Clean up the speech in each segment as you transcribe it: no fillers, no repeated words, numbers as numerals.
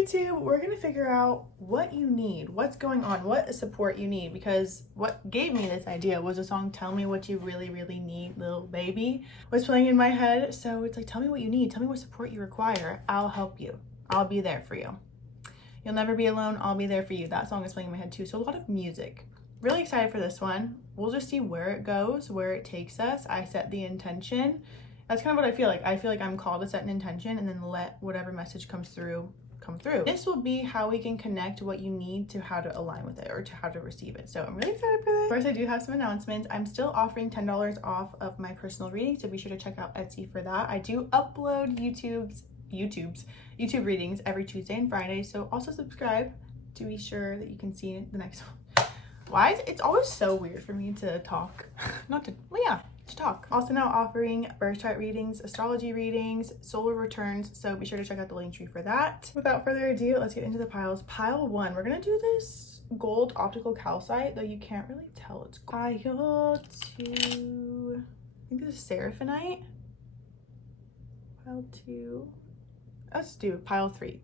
YouTube, we're gonna figure out what you need, what's going on, what support you need, because what gave me this idea was a song, Tell Me What You Really, Really Need, Little Baby, was playing in my head. So it's like, tell me what you need, tell me what support you require, I'll help you, I'll be there for you. You'll never be alone, I'll be there for you. That song is playing in my head too. So a lot of music. Really excited for this one. We'll just see where it goes, where it takes us. I set the intention. That's kind of what I feel like. I feel like I'm called to set an intention and then let whatever message comes through come through. This will be how we can connect what you need to how to align with it or to how to receive it. So I'm really excited for this. First, I do have some announcements. I'm still offering $10 off of my personal reading, so be sure to check out Etsy for that. I do upload YouTube readings every Tuesday and Friday, so also subscribe to be sure that you can see the next one. Why is it's always so weird for me to talk, to talk. Also now offering birth chart readings, astrology readings, solar returns, so be sure to check out the link tree for that. Without further ado, let's get into the piles. Pile 1, we're gonna do this gold optical calcite, though you can't really tell it's gold. Pile 2, I think this is Seraphinite. Pile 2, let's do pile 3,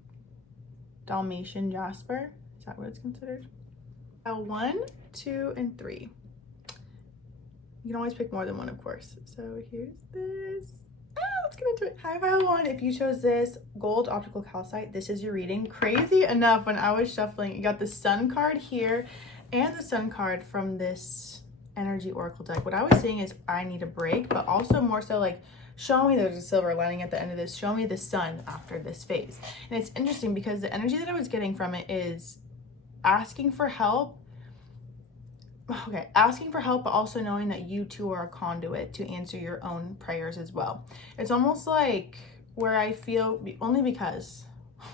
Dalmation Jasper, is that what it's considered? Pile 1, 2, and 3. You can always pick more than one, of course. So here's this. Let's get into it. Hi, pile 1. If you chose this gold optical calcite, this is your reading. Crazy enough, when I was shuffling, you got the sun card here and the sun card from this energy oracle deck. What I was saying is I need a break, but also more so like, show me there's a silver lining at the end of this. Show me the sun after this phase. And it's interesting because the energy that I was getting from it is asking for help. Okay, asking for help, but also knowing that you too are a conduit to answer your own prayers as well. It's almost like where I feel, only because,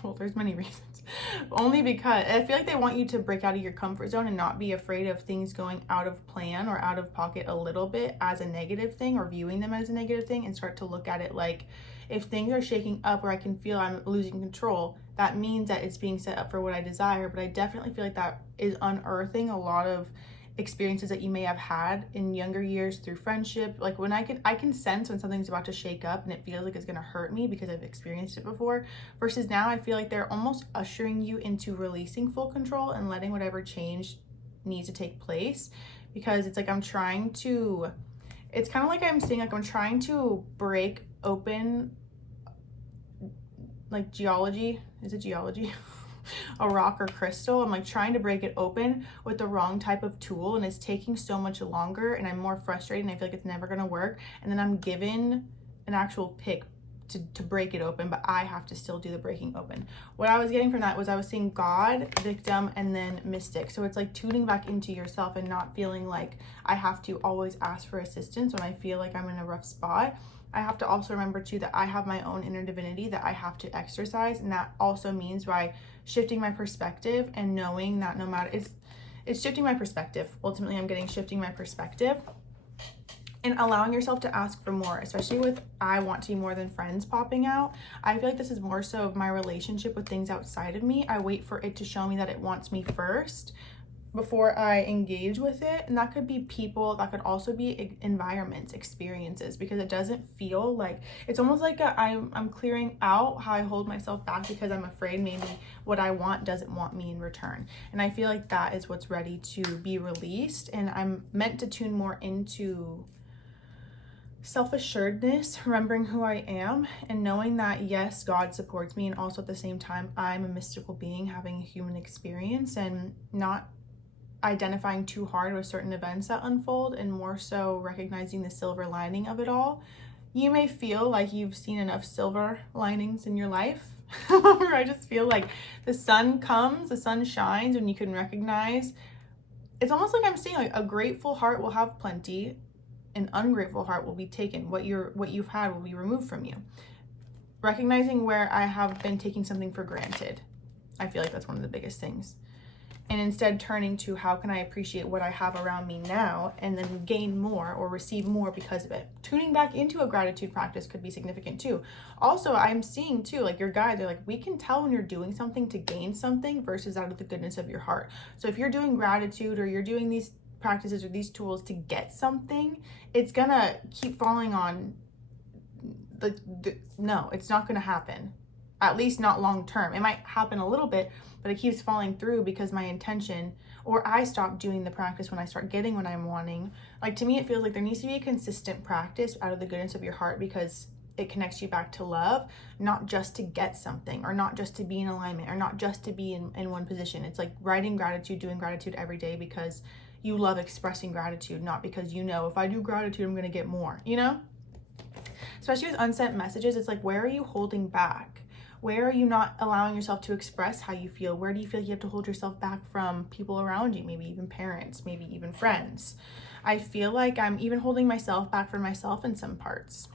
well, there's many reasons, only because I feel like they want you to break out of your comfort zone and not be afraid of things going out of plan or out of pocket a little bit as a negative thing, or viewing them as a negative thing, and start to look at it like, if things are shaking up or I can feel I'm losing control, that means that it's being set up for what I desire. But I definitely feel like that is unearthing a lot of experiences that you may have had in younger years through friendship. Like when I can sense when something's about to shake up and it feels like it's going to hurt me because I've experienced it before, versus now I feel like they're almost ushering you into releasing full control and letting whatever change needs to take place. Because it's like it's kind of like I'm seeing like I'm trying to break open like geology. Is it geology? A rock or crystal. I'm like trying to break it open with the wrong type of tool, and it's taking so much longer, and I'm more frustrated, and I feel like it's never going to work. And then I'm given an actual pick to break it open, but I have to still do the breaking open. What I was getting from that was I was seeing God, victim, and then mystic. So it's like tuning back into yourself and not feeling like I have to always ask for assistance when I feel like I'm in a rough spot. I have to also remember too that I have my own inner divinity that I have to exercise, and that also means by shifting my perspective and knowing that no matter, it's shifting my perspective. Ultimately, I'm getting shifting my perspective and allowing yourself to ask for more, especially with I want to be more than friends popping out. I feel like this is more so of my relationship with things outside of me. I wait for it to show me that it wants me first before I engage with it. And that could be people, that could also be environments, experiences, because it doesn't feel like, it's almost like I'm clearing out how I hold myself back because I'm afraid maybe what I want doesn't want me in return. And I feel like that is what's ready to be released. And I'm meant to tune more into self-assuredness, remembering who I am, and knowing that yes, God supports me, and also at the same time I'm a mystical being having a human experience, and not identifying too hard with certain events that unfold, and more so recognizing the silver lining of it all. You may feel like you've seen enough silver linings in your life where I just feel like the sun comes, the sun shines, and you can recognize, it's almost like I'm seeing like a grateful heart will have plenty, an ungrateful heart will be taken. What you've had will be removed from you. Recognizing where I have been taking something for granted. I feel like that's one of the biggest things. And instead turning to how can I appreciate what I have around me now, and then gain more or receive more because of it. Tuning back into a gratitude practice could be significant too. Also, I'm seeing too, like your guides are like, we can tell when you're doing something to gain something versus out of the goodness of your heart. So if you're doing gratitude or you're doing these practices or these tools to get something, it's gonna keep falling on no, it's not gonna happen. at least not long term. It might happen a little bit, but it keeps falling through because my intention, or I stop doing the practice when I start getting what I'm wanting. Like, to me, it feels like there needs to be a consistent practice out of the goodness of your heart, because it connects you back to love, not just to get something, or not just to be in alignment, or not just to be in one position. It's like writing gratitude, doing gratitude every day because you love expressing gratitude, not because you know, if I do gratitude, I'm going to get more, you know? Especially with unsent messages, it's like, where are you holding back? Where are you not allowing yourself to express how you feel? Where do you feel like you have to hold yourself back from people around you? Maybe even parents, maybe even friends. I feel like I'm even holding myself back from myself in some parts.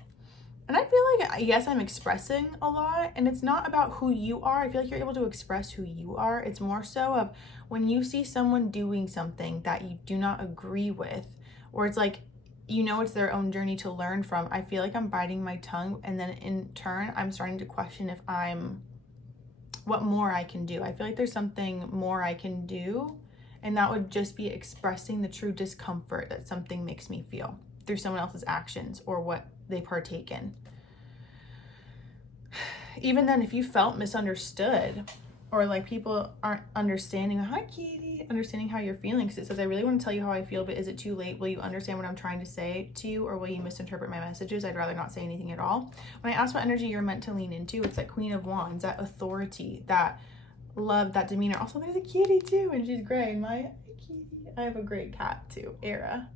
And I feel like, yes, I'm expressing a lot, and it's not about who you are. I feel like you're able to express who you are. It's more so of when you see someone doing something that you do not agree with, or it's like, you know, it's their own journey to learn from. I feel like I'm biting my tongue, and then in turn, I'm starting to question what more I can do. I feel like there's something more I can do, and that would just be expressing the true discomfort that something makes me feel through someone else's actions or what they partake in. Even then, if you felt misunderstood, or like people aren't understanding, hi Katie, understanding how you're feeling, because it says, I really want to tell you how I feel, but is it too late? Will you understand what I'm trying to say to you, or will you misinterpret my messages? I'd rather not say anything at all. When I ask what energy you're meant to lean into, it's that Queen of Wands, that authority, that love, that demeanor. Also, there's a kitty too, and she's gray. My kitty. I have a great cat too, Era.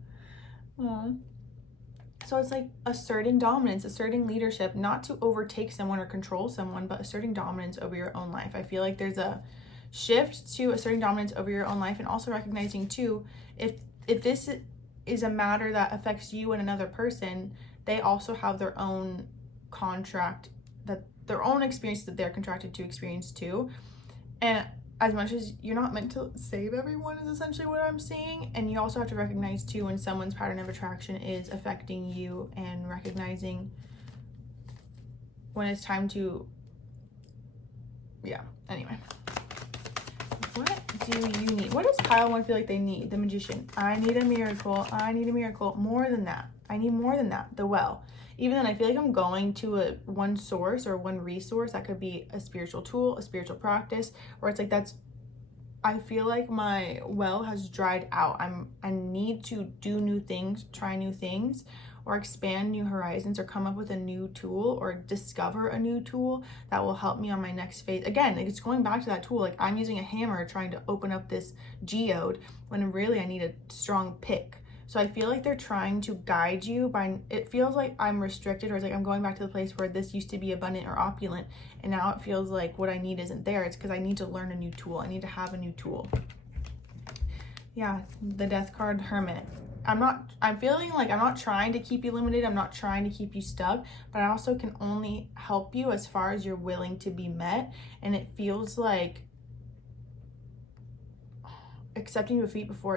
So it's like asserting dominance, asserting leadership, not to overtake someone or control someone, but asserting dominance over your own life. I feel like there's a shift to asserting dominance over your own life, and also recognizing too, if this is a matter that affects you and another person, they also have their own their own experience that they're contracted to experience too. And as much as you're not meant to save everyone is essentially what I'm seeing. And you also have to recognize too when someone's pattern of attraction is affecting you, and recognizing when it's time to, anyway. What do you need? What does Kyle want to feel like they need? The Magician. I need a miracle. I need a miracle. More than that. I need more than that. The Well. Even then, I feel like I'm going to one source or one resource. That could be a spiritual tool, a spiritual practice, where it's like I feel like my well has dried out. I need to do new things, try new things, or expand new horizons, or come up with a new tool, or discover a new tool that will help me on my next phase. Again, it's going back to that tool. Like, I'm using a hammer trying to open up this geode when really I need a strong pick. So I feel like they're trying to guide you it feels like I'm restricted, or it's like I'm going back to the place where this used to be abundant or opulent, and now it feels like what I need isn't there. It's because I need to learn a new tool. I need to have a new tool. Yeah, the Death card, Hermit. I'm feeling like I'm not trying to keep you limited. I'm not trying to keep you stuck, but I also can only help you as far as you're willing to be met. And it feels like accepting defeat before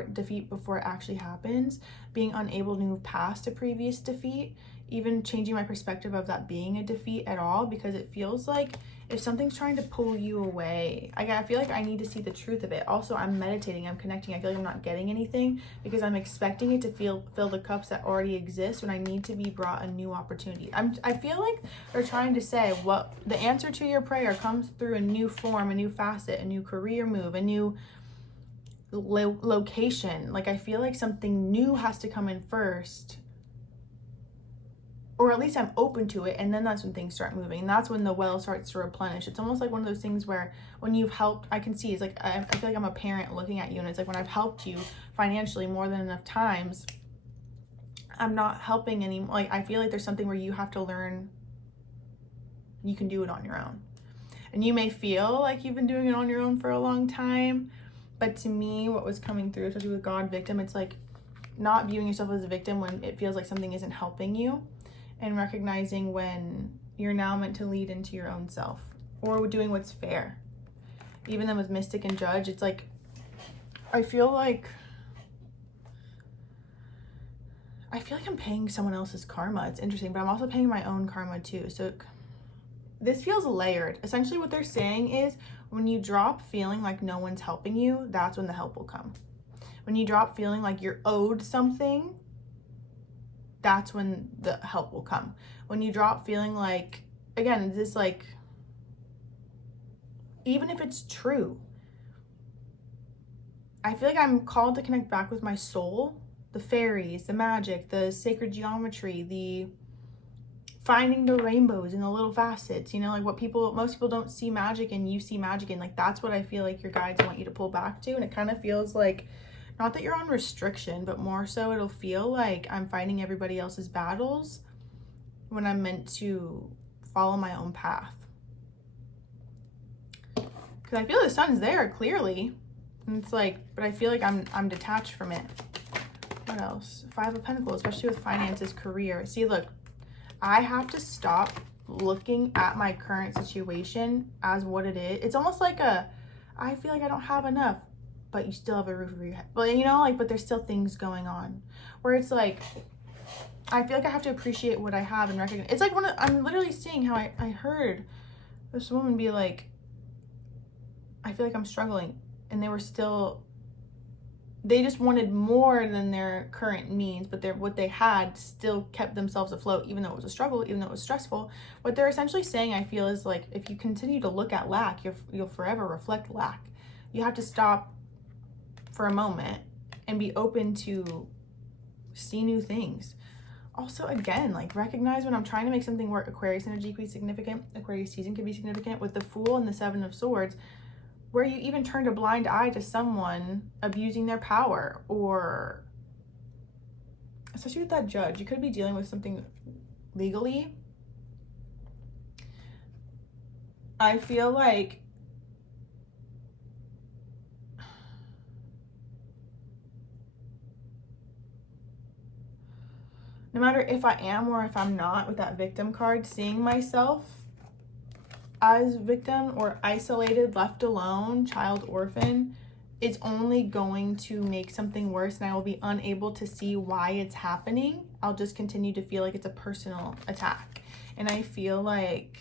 it actually happens, being unable to move past a previous defeat, even changing my perspective of that being a defeat at all, because it feels like if something's trying to pull you away, I feel like I need to see the truth of it. Also, I'm meditating, I'm connecting. I feel like I'm not getting anything because I'm expecting it to fill the cups that already exist when I need to be brought a new opportunity. I feel like they're trying to say what the answer to your prayer comes through a new form, a new facet, a new career move, a new location. Like, I feel like something new has to come in first, or at least I'm open to it, and then that's when things start moving, and that's when the well starts to replenish. It's almost like one of those things where when you've helped, I can see, it's like I feel like I'm a parent looking at you, and it's like when I've helped you financially more than enough times, I'm not helping anymore. Like, I feel like there's something where you have to learn you can do it on your own. And you may feel like you've been doing it on your own for a long time, but to me, what was coming through, especially with God, victim, it's like not viewing yourself as a victim when it feels like something isn't helping you, and recognizing when you're now meant to lead into your own self, or doing what's fair. Even then with Mystic and Judge, it's like, I feel like I'm paying someone else's karma. It's interesting, but I'm also paying my own karma too. So this feels layered. Essentially what they're saying is, when you drop feeling like no one's helping you, that's when the help will come. When you drop feeling like you're owed something, that's when the help will come. When you drop feeling like, again, this like even if it's true. I feel like I'm called to connect back with my soul, the fairies, the magic, the sacred geometry, the finding the rainbows in the little facets, you know, like what most people don't see magic and you see magic in. Like, that's what I feel like your guides want you to pull back to. And it kind of feels like, not that you're on restriction, but more so it'll feel like I'm fighting everybody else's battles when I'm meant to follow my own path. Because I feel the sun's there clearly, and it's like, but I feel like I'm detached from it. What else? 5 of Pentacles, especially with finances, career. See, look, I have to stop looking at my current situation as what it is. It's almost like I feel like I don't have enough, but you still have a roof over your head. Well, you know, like, but there's still things going on where it's like, I feel like I have to appreciate what I have and recognize. It's like I'm literally seeing how I heard this woman be like, I feel like I'm struggling, and they just wanted more than their current means, but what they had still kept themselves afloat, even though it was a struggle, even though it was stressful. What they're essentially saying, I feel, is like, if you continue to look at lack, you'll forever reflect lack. You have to stop for a moment and be open to see new things. Also, again, like, recognize when I'm trying to make something work. Aquarius energy could be significant. Aquarius season could be significant with the Fool and the 7 of Swords, where you even turned a blind eye to someone abusing their power, or especially with that Judge, you could be dealing with something legally. I feel like no matter if I am or if I'm not, with that Victim card, seeing myself as victim or isolated, left alone, child, orphan, it's only going to make something worse, and I will be unable to see why it's happening. I'll just continue to feel like it's a personal attack. And I feel like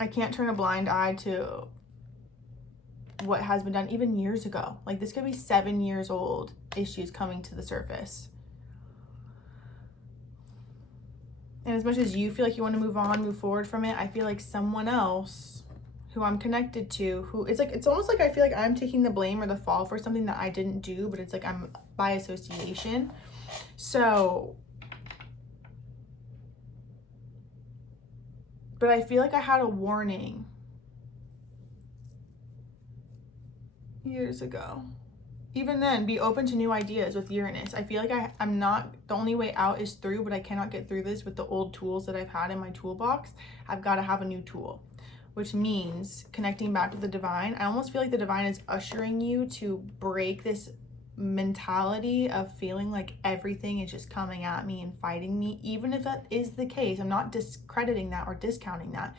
I can't turn a blind eye to what has been done even years ago. Like, this could be 7 years old issues coming to the surface. And as much as you feel like you want to move on, move forward from it, I feel like someone else who I'm connected to, it's almost like I feel like I'm taking the blame or the fall for something that I didn't do, but it's like I'm by association. So, but I feel like I had a warning years ago. Even then, be open to new ideas with Uranus. I feel like I'm not, the only way out is through, but I cannot get through this with the old tools that I've had in my toolbox. I've got to have a new tool, which means connecting back to the divine. I almost feel like the divine is ushering you to break this mentality of feeling like everything is just coming at me and fighting me. Even if that is the case, I'm not discrediting that or discounting that.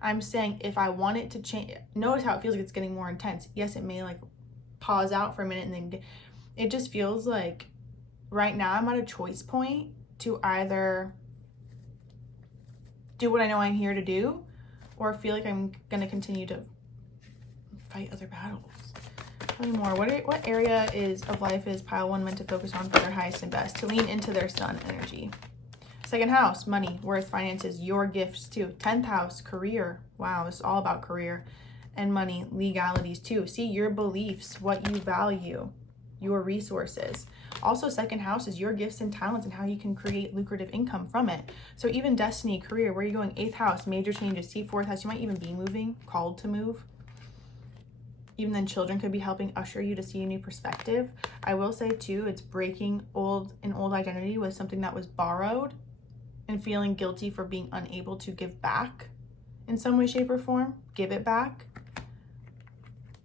I'm saying if I want it to change, notice how it feels like it's getting more intense. Yes, it may like pause out for a minute, and then it just feels like right now I'm at a choice point to either do what I know I'm here to do, or feel like I'm gonna continue to fight other battles. Tell me more. What area of life is pile 1 meant to focus on for their highest and best? To lean into their sun energy. 2nd house, money, worth, finances, your gifts too. 10th house, career. Wow, this is all about career and money, legalities too. See, your beliefs, what you value, your resources. Also, 2nd house is your gifts and talents and how you can create lucrative income from it. So even destiny, career, where are you going? 8th house, major changes. See, 4th house, you might even be moving, called to move. Even then, children could be helping usher you to see a new perspective. I will say too, it's breaking an old identity with something that was borrowed and feeling guilty for being unable to give back in some way, shape, or form. Give it back.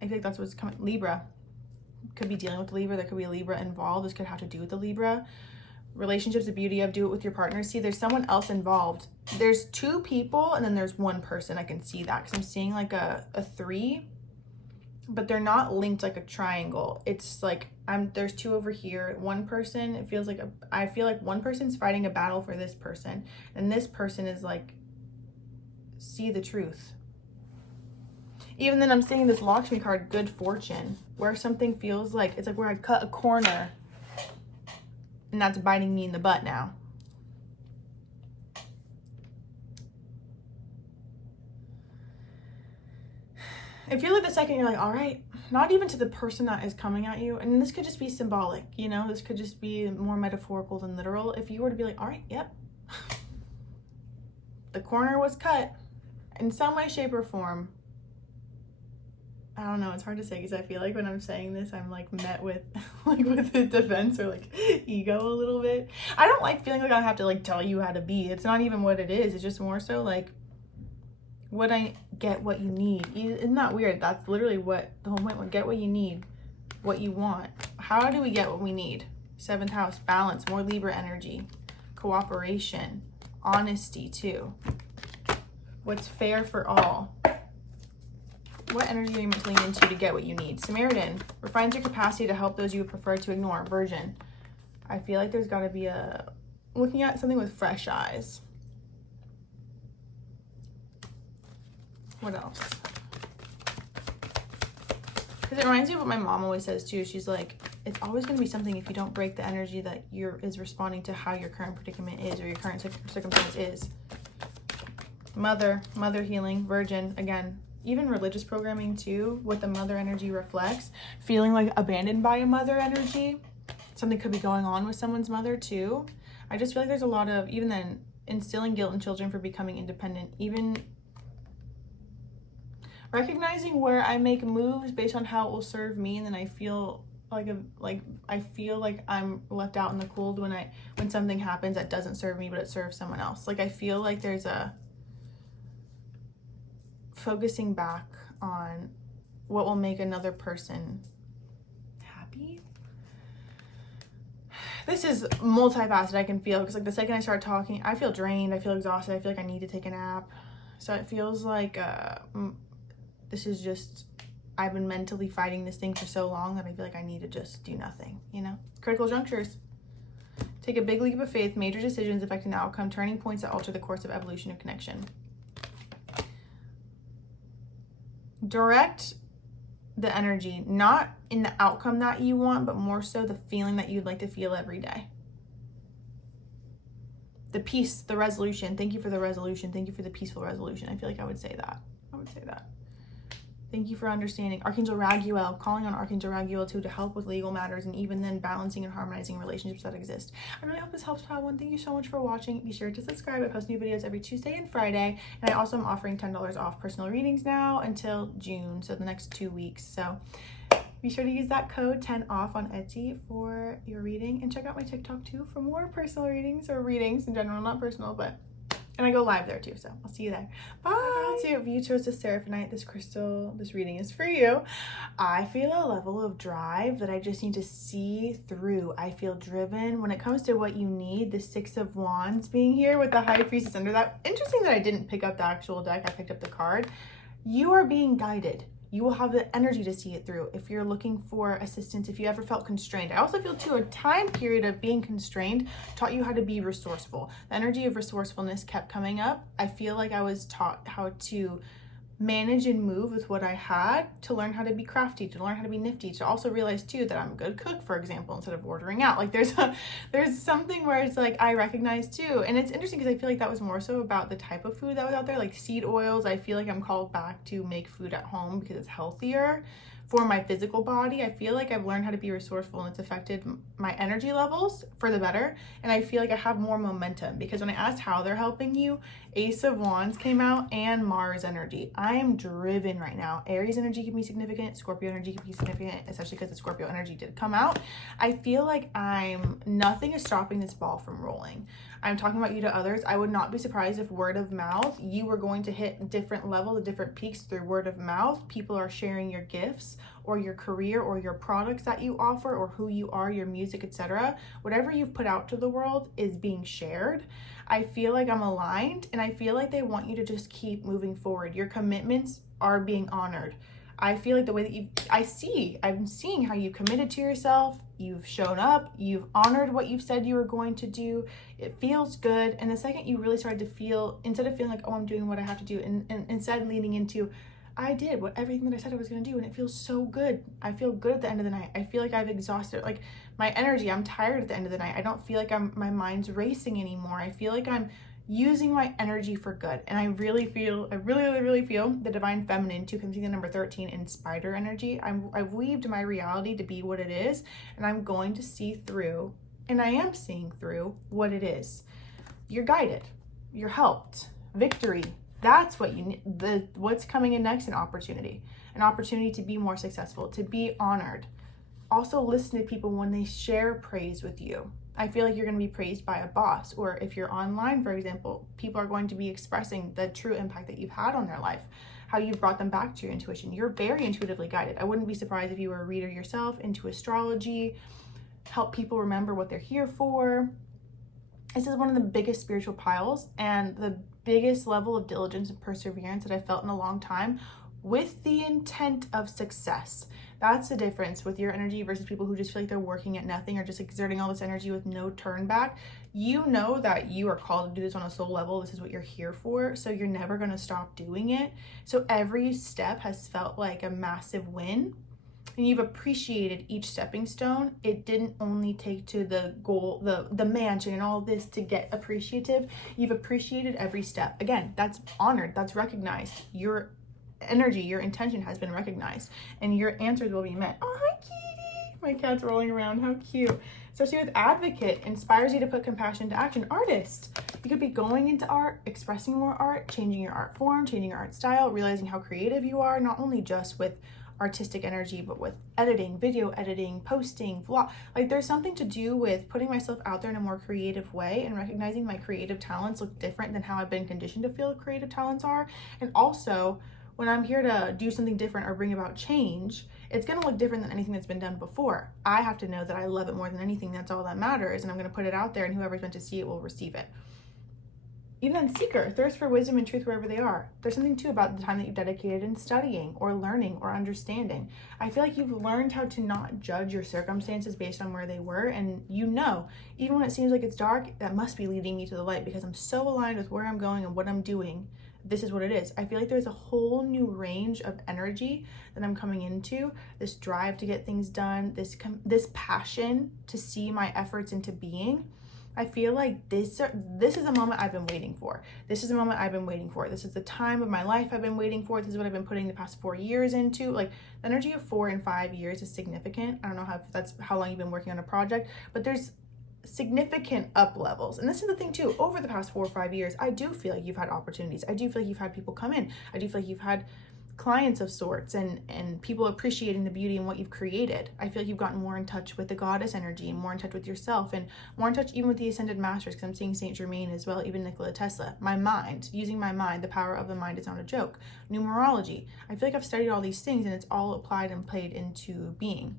I think that's what's coming. Libra. Could be dealing with Libra. There could be a Libra involved. This could have to do with the Libra. Relationships, the beauty of do it with your partner. See, there's someone else involved. There's 2 people and then there's 1 person. I can see that because I'm seeing like a 3, but they're not linked like a triangle. It's like there's 2 over here. 1 person, it feels like I feel like 1 person's fighting a battle for this person, and this person is like, see the truth. Even then, I'm seeing this Lakshmi card, good fortune, where something feels like, it's like where I cut a corner and that's biting me in the butt now. I feel like the second you're like, all right, not even to the person that is coming at you, and this could just be symbolic, you know, this could just be more metaphorical than literal. If you were to be like, all right, yep, the corner was cut in some way, shape, or form. I don't know, it's hard to say because I feel like when I'm saying this, I'm like met with like with the defense or like ego a little bit. I don't like feeling like I have to like tell you how to be. It's not even what it is. It's just more so like, would I get what you need? Isn't that weird? That's literally what the whole point was. Get what you need, what you want. How do we get what we need? 7th house, balance, more Libra energy, cooperation, honesty too. What's fair for all? What energy are you meant to lean into to get what you need? Samaritan, refines your capacity to help those you would prefer to ignore. Virgin, I feel like there's got to be a, looking at something with fresh eyes. What else? Because it reminds me of what my mom always says too. She's like, it's always going to be something if you don't break the energy that is responding to how your current predicament is or your current circumstance is. Mother healing, Virgin, again, even religious programming too, what the mother energy reflects, feeling like abandoned by a mother energy. Something could be going on with someone's mother too. I just feel like there's a lot of, even then, instilling guilt in children for becoming independent, even recognizing where I make moves based on how it will serve me, and then I feel like I feel like I'm left out in the cold when something happens that doesn't serve me but it serves someone else. Like I feel like there's a focusing back on what will make another person happy. This is multifaceted, I can feel, because like the second I start talking, I feel drained, I feel exhausted, I feel like I need to take a nap. So it feels like this is just, I've been mentally fighting this thing for so long that I feel like I need to just do nothing, you know? Critical junctures. Take a big leap of faith, major decisions affecting the outcome, turning points that alter the course of evolution of connection. Direct the energy, not in the outcome that you want, but more so the feeling that you'd like to feel every day. The peace, the resolution. Thank you for the resolution. Thank you for the peaceful resolution. I feel like I would say that. Thank you for understanding. Archangel Raguel, calling on Archangel Raguel too to help with legal matters and even then balancing and harmonizing relationships that exist. I really hope this helps, Padawan. Thank you so much for watching. Be sure to subscribe. I post new videos every Tuesday and Friday. And I also am offering $10 off personal readings now until June, so the next 2 weeks. So be sure to use that code 10OFF on Etsy for your reading. And check out my TikTok too for more personal readings or readings in general, not personal, but and I go live there too, so I'll see you there. Bye. So if you chose the Seraphinite, this crystal, this reading is for you. I feel a level of drive that I just need to see through. I feel driven when it comes to what you need. The 6 of Wands being here with the High Priestess under that. Interesting that I didn't pick up the actual deck. I picked up the card. You are being guided. You will have the energy to see it through if you're looking for assistance, if you ever felt constrained. I also feel too a time period of being constrained taught you how to be resourceful. The energy of resourcefulness kept coming up. I feel like I was taught how to manage and move with what I had, to learn how to be crafty, to learn how to be nifty, to also realize too that I'm a good cook, for example, instead of ordering out. Like there's something where it's like I recognize too. And it's interesting because I feel like that was more so about the type of food that was out there, like seed oils. I feel like I'm called back to make food at home because it's healthier for my physical body. I feel like I've learned how to be resourceful and it's affected my energy levels for the better. And I feel like I have more momentum because when I asked how they're helping you, Ace of Wands came out and Mars energy. I am driven right now. Aries energy can be significant. Scorpio energy can be significant, especially because the Scorpio energy did come out. I feel like nothing is stopping this ball from rolling. I'm talking about you to others. I would not be surprised if word of mouth, you were going to hit different levels, different peaks through word of mouth. People are sharing your gifts or your career or your products that you offer or who you are, your music, etc. Whatever you've put out to the world is being shared. I feel like I'm aligned and I feel like they want you to just keep moving forward. Your commitments are being honored. I feel like the way that I'm seeing how you committed to yourself, you've shown up, you've honored what you've said you were going to do. It feels good. And the second you really started to feel, instead of feeling like, oh, I'm doing what I have to do, and instead leaning into, I did everything that I said I was going to do, and it feels so good. I feel good at the end of the night. I feel like I've exhausted, like my energy. I'm tired at the end of the night. I don't feel like my mind's racing anymore. I feel like I'm using my energy for good. And I really feel the divine feminine too, comes in the number 13 in spider energy. I've weaved my reality to be what it is, and I'm going to see through, and I am seeing through what it is. You're guided, you're helped, victory. That's what you need. What's coming in next, an opportunity to be more successful, to be honored. Also listen to people when they share praise with you. I feel like you're going to be praised by a boss, or if you're online, for example, people are going to be expressing the true impact that you've had on their life, how you've brought them back to your intuition. You're very intuitively guided. I wouldn't be surprised if you were a reader yourself, into astrology, help people remember what they're here for. This is one of the biggest spiritual piles and the biggest level of diligence and perseverance that I've felt in a long time, with the intent of success. That's the difference with your energy versus people who just feel like they're working at nothing or just exerting all this energy with no turn back. You know that you are called to do this on a soul level. This is what you're here for. So you're never going to stop doing it. So every step has felt like a massive win. And you've appreciated each stepping stone. It didn't only take to the goal, the mansion and all this to get appreciative. You've appreciated every step. Again, that's honored, that's recognized. Your energy, your intention has been recognized, and your answers will be met. Oh, hi, Katie. My cat's rolling around. How cute. Especially with advocate, inspires you to put compassion into action. Artist, you could be going into art, expressing more art, changing your art form, changing your art style, realizing how creative you are, not only just with artistic energy, but with editing, video editing, posting, vlog. Like, there's something to do with putting myself out there in a more creative way and recognizing my creative talents look different than how I've been conditioned to feel creative talents are. And also, when I'm here to do something different or bring about change, it's going to look different than anything that's been done before. I have to know that I love it more than anything. That's all that matters. And I'm going to put it out there, and whoever's meant to see it will receive it. Even seeker, thirst for wisdom and truth wherever they are. There's something too about the time that you've dedicated in studying or learning or understanding. I feel like you've learned how to not judge your circumstances based on where they were. And you know, even when it seems like it's dark, that must be leading me to the light, because I'm so aligned with where I'm going and what I'm doing. This is what it is. I feel like there's a whole new range of energy that I'm coming into. This drive to get things done, this passion to see my efforts into being. I feel like this is a moment I've been waiting for. This is a moment I've been waiting for. This is the time of my life I've been waiting for. This is what I've been putting the past 4 years into. Like, the energy of 4 and 5 years is significant. I don't know if that's how long you've been working on a project, but there's significant up levels. And this is the thing too, over the past 4 or 5 years, I do feel like you've had opportunities. I do feel like you've had people come in. I do feel like you've had clients of sorts and people appreciating the beauty in what you've created. I feel like you've gotten more in touch with the goddess energy and more in touch with yourself and more in touch even with the ascended masters, because I'm seeing Saint Germain as well, even Nikola Tesla. My mind, using my mind, the power of the mind is not a joke. Numerology. I feel like I've studied all these things and it's all applied and played into being.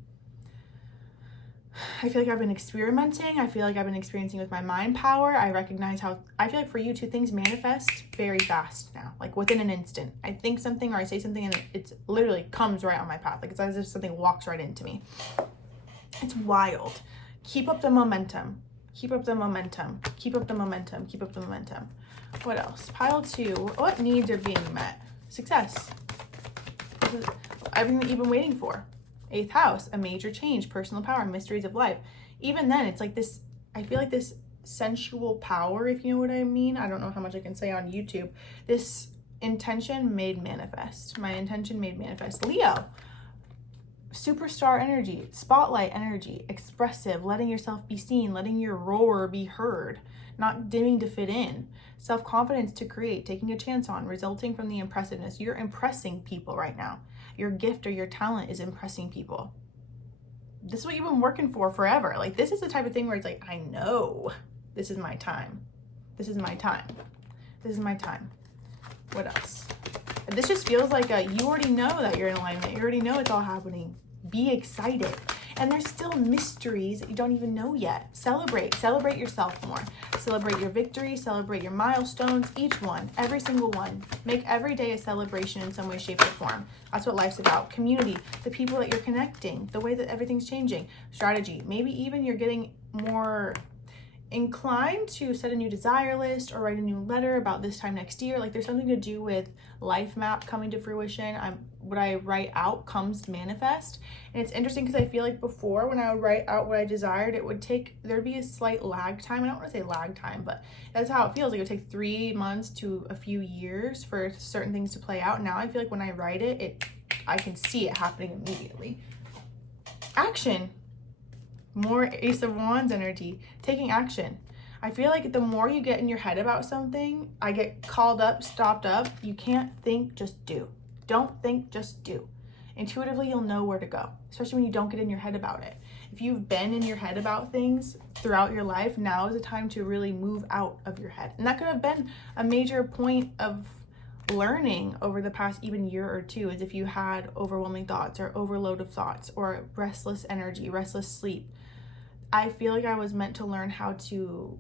I feel like I've been experimenting. I feel like I've been experiencing with my mind power. I recognize how, I feel like for you two things manifest very fast now, like within an instant. I think something or I say something and it literally comes right on my path. Like, it's as if something walks right into me. It's wild. Keep up the momentum. Keep up the momentum. Keep up the momentum. Keep up the momentum. What else? Pile 2. What needs are being met? Success. This is everything that you've been waiting for. 8th house, a major change, personal power, mysteries of life. Even then, it's like this, I feel like this sensual power, if you know what I mean. I don't know how much I can say on YouTube. This intention made manifest. My intention made manifest. Leo, superstar energy, spotlight energy, expressive, letting yourself be seen, letting your roar be heard, not dimming to fit in. Self-confidence to create, taking a chance on, resulting from the impressiveness. You're impressing people right now. Your gift or your talent is impressing people. This is what you've been working for forever. Like, this is the type of thing where it's like, I know this is my time. This is my time. This is my time. What else? This just feels like you already know that you're in alignment. You already know it's all happening. Be excited. And there's still mysteries that you don't even know yet. Celebrate yourself more. Celebrate your victories, celebrate your milestones, each one, every single one. Make every day a celebration in some way, shape, or form. That's what life's about. Community, the people that you're connecting, the way that everything's changing. Strategy, maybe even you're getting more inclined to set a new desire list or write a new letter about this time next year. Like there's something to do with life map coming to fruition. What I write out comes to manifest. And it's interesting because I feel like before, when I would write out what I desired, there'd be a slight lag time. I don't want to say lag time, but that's how it feels. Like it would take 3 months to a few years for certain things to play out. Now I feel like when I write it, I can see it happening immediately. Action. More Ace of Wands energy, taking action. I feel like the more you get in your head about something, I get called up, stopped up. You can't think, just do. Don't think, just do. Intuitively, you'll know where to go, especially when you don't get in your head about it. If you've been in your head about things throughout your life, now is the time to really move out of your head. And that could have been a major point of learning over the past even year or two, is if you had overwhelming thoughts or overload of thoughts or restless energy, restless sleep. I feel like I was meant to learn how to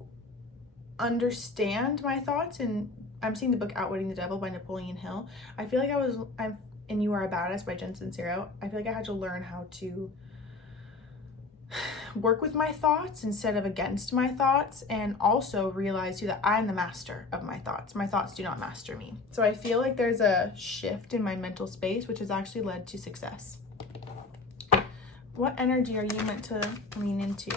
understand my thoughts, and I'm seeing the book Outwitting the Devil by Napoleon Hill. I feel like and You Are a Badass by Jen Sincero. I feel like I had to learn how to work with my thoughts instead of against my thoughts, and also realize too that I'm the master of my thoughts. My thoughts do not master me. So I feel like there's a shift in my mental space, which has actually led to success. What energy are you meant to lean into?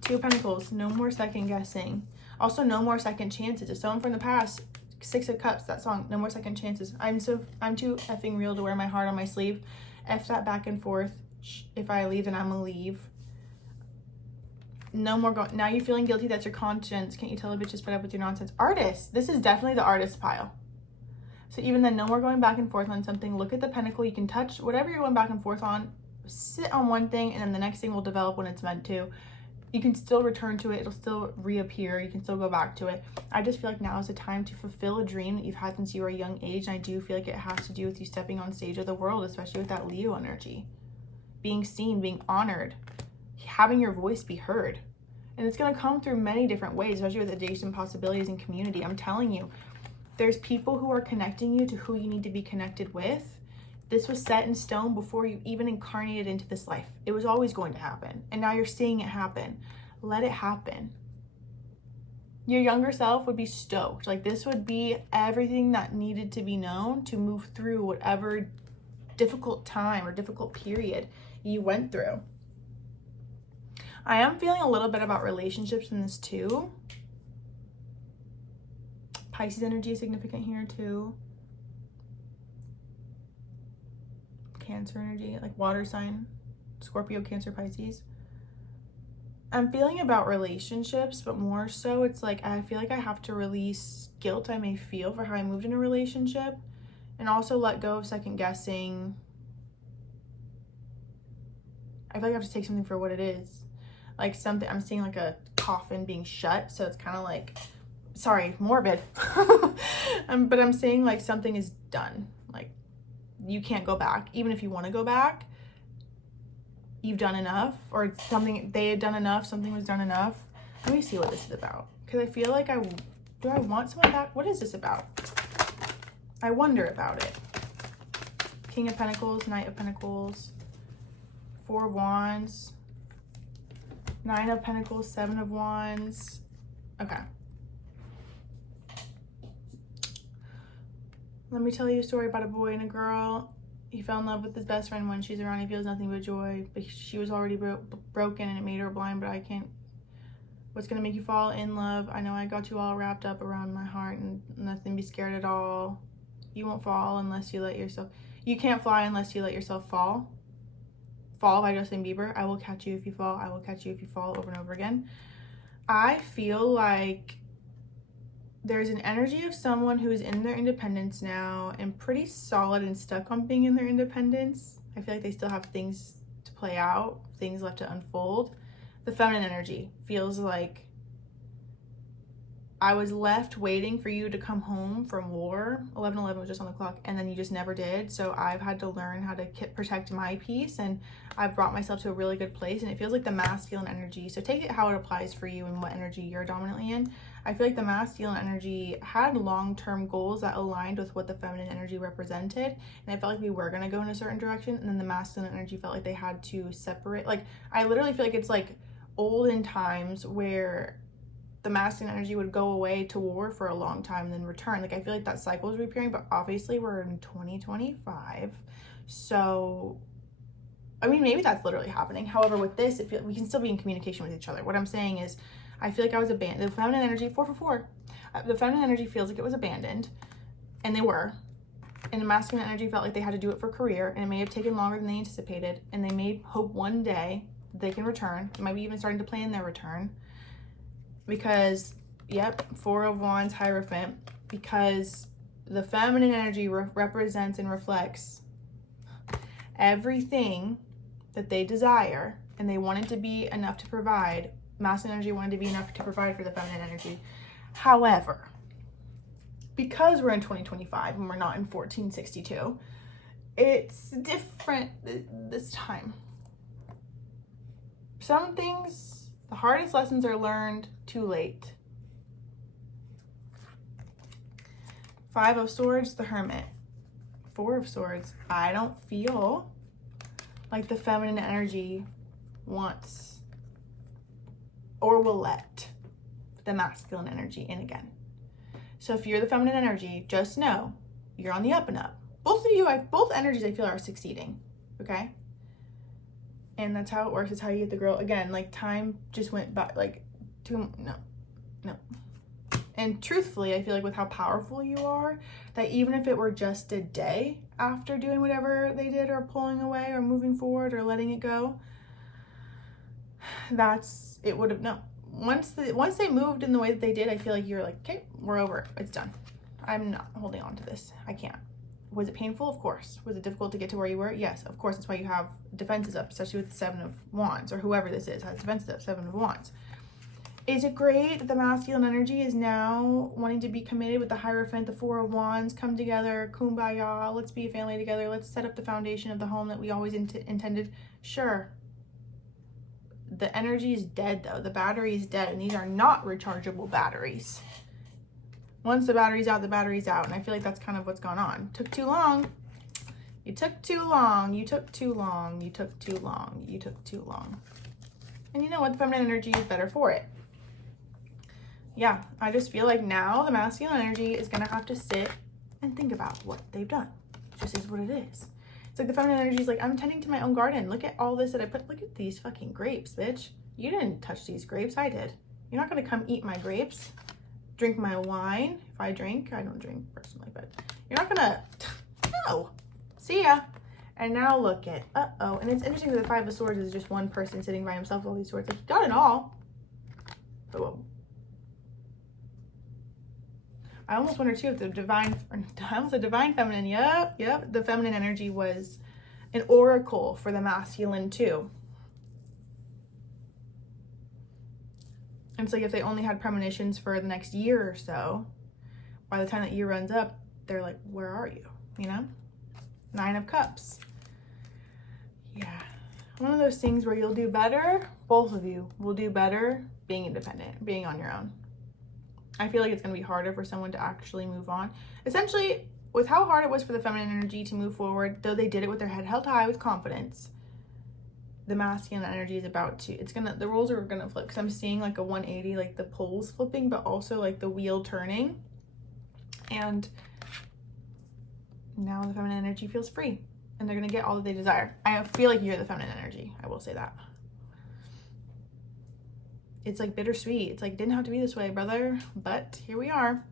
2 of Pentacles, no more second guessing. Also, no more second chances. If someone from the past, 6 of Cups, that song, no more second chances. I'm too effing real to wear my heart on my sleeve. F that back and forth. If I leave, then I'm gonna leave. No more going. Now you're feeling guilty. That's your conscience. Can't you tell a bitch is fed up with your nonsense? Artist. This is definitely the artist pile. So even then, no more going back and forth on something. Look at the pentacle. You can touch whatever you're going back and forth on. Sit on one thing, and then the next thing will develop when it's meant to. You can still return to it. It'll still reappear. You can still go back to it. I just feel like now is the time to fulfill a dream that you've had since you were a young age. And I do feel like it has to do with you stepping on stage of the world, especially with that Leo energy. Being seen, being honored, having your voice be heard. And it's going to come through many different ways, especially with adjacent possibilities and community. I'm telling you, there's people who are connecting you to who you need to be connected with. This was set in stone before you even incarnated into this life. It was always going to happen. And now you're seeing it happen. Let it happen. Your younger self would be stoked. Like this would be everything that needed to be known to move through whatever difficult time or difficult period you went through. I am feeling a little bit about relationships in this too. Pisces energy is significant here too. Cancer energy, like water sign, Scorpio, Cancer, Pisces. I'm feeling about relationships, but more so it's like I feel like I have to release guilt I may feel for how I moved in a relationship, and also let go of second guessing. I feel like I have to take something for what it is. Like something, I'm seeing like a coffin being shut, so it's kind of like, sorry, morbid. But I'm saying like something is done. Like you can't go back. Even if you want to go back, you've done enough, or something, they had done enough, something was done enough. Let me see what this is about. Because I feel like do I want someone back? What is this about? I wonder about it. King of Pentacles, Knight of Pentacles, 4 of Wands, 9 of Pentacles, 7 of Wands. Okay. Let me tell you a story about a boy and a girl. He fell in love with his best friend. When she's around, he feels nothing but joy. But she was already broken, and it made her blind. But I can't. What's gonna make you fall in love? I know I got you all wrapped up around my heart, and nothing be scared at all. You won't fall unless you let yourself. You can't fly unless you let yourself fall. Fall by Justin Bieber. I will catch you if you fall. I will catch you if you fall, over and over again. I feel like there's an energy of someone who is in their independence now and pretty solid and stuck on being in their independence. I feel like they still have things to play out, things left to unfold. The feminine energy feels like I was left waiting for you to come home from war. 11:11 was just on the clock, and then you just never did. So I've had to learn how to protect my peace, and I've brought myself to a really good place. And it feels like the masculine energy. So take it how it applies for you and what energy you're dominantly in. I feel like the masculine energy had long-term goals that aligned with what the feminine energy represented. And I felt like we were going to go in a certain direction. And then the masculine energy felt like they had to separate. Like, I literally feel like it's like olden times where the masculine energy would go away to war for a long time and then return. Like, I feel like that cycle is reappearing, but obviously we're in 2025. So, I mean, maybe that's literally happening. However, with this, we can still be in communication with each other. What I'm saying is, I feel like I was abandoned. The feminine energy, 444, the feminine energy feels like it was abandoned, and they were. And the masculine energy felt like they had to do it for career, and it may have taken longer than they anticipated, and they may hope one day they can return. They might be even starting to plan their return. Because, yep, Four of Wands, Hierophant, because the feminine energy represents and reflects everything that they desire, and they want it to be enough to provide. Masculine energy wanted to be enough to provide for the feminine energy. However, because we're in 2025 and we're not in 1462, it's different this time. Some things, the hardest lessons are learned too late. Five of Swords, the Hermit. Four of Swords. I don't feel like the feminine energy wants or will let the masculine energy in again. So if you're the feminine energy, just know you're on the up and up. Both of you, both energies I feel are succeeding, okay? And that's how it works. It's how you get the girl. Again, like, time just went by, like, no. And truthfully, I feel like with how powerful you are, that even if it were just a day after doing whatever they did, or pulling away, or moving forward, or letting it go, it would have, no. Once they moved in the way that they did, I feel like you're like, okay, we're over it. It's done. I'm not holding on to this. I can't. Was it painful? Of course. Was it difficult to get to where you were? Yes, of course. That's why you have defenses up, especially with the Seven of Wands, or whoever this is has defenses up, Seven of Wands. Is it great that the masculine energy is now wanting to be committed with the Hierophant, the Four of Wands, come together, kumbaya, let's be a family together, let's set up the foundation of the home that we always intended? Sure. The energy is dead, though. The battery is dead, and these are not rechargeable batteries. Once the battery's out, the battery's out. And I feel like that's kind of what's gone on. Took too long. You took too long. You took too long. You took too long. You took too long. And you know what? The feminine energy is better for it. Yeah, I just feel like now the masculine energy is going to have to sit and think about what they've done. It just is what it is. It's like the feminine energy is like, I'm tending to my own garden. Look at all this that I put. Look at these fucking grapes, bitch. You didn't touch these grapes. I did. You're not going to come eat my grapes. Drink my wine. If I drink, I don't drink personally, but you're not gonna, no, see ya. And now look at, and it's interesting that the Five of Swords is just one person sitting by himself with all these swords. Like, he got it all. But whoa. I almost wonder too if the divine feminine, yep, the feminine energy was an oracle for the masculine too. And it's like if they only had premonitions for the next year or so, by the time that year runs up, they're like, where are you? You know? Nine of Cups. Yeah. One of those things where you'll do better, both of you will do better being independent, being on your own. I feel like it's going to be harder for someone to actually move on. Essentially, with how hard it was for the feminine energy to move forward, though they did it with their head held high with confidence, the masculine energy is about to, the roles are gonna flip, because I'm seeing like a 180, like the poles flipping, but also like the wheel turning. And now the feminine energy feels free, and they're gonna get all that they desire. I feel like you're the feminine energy, I will say that. It's like bittersweet. It's like, didn't have to be this way, brother, but here we are.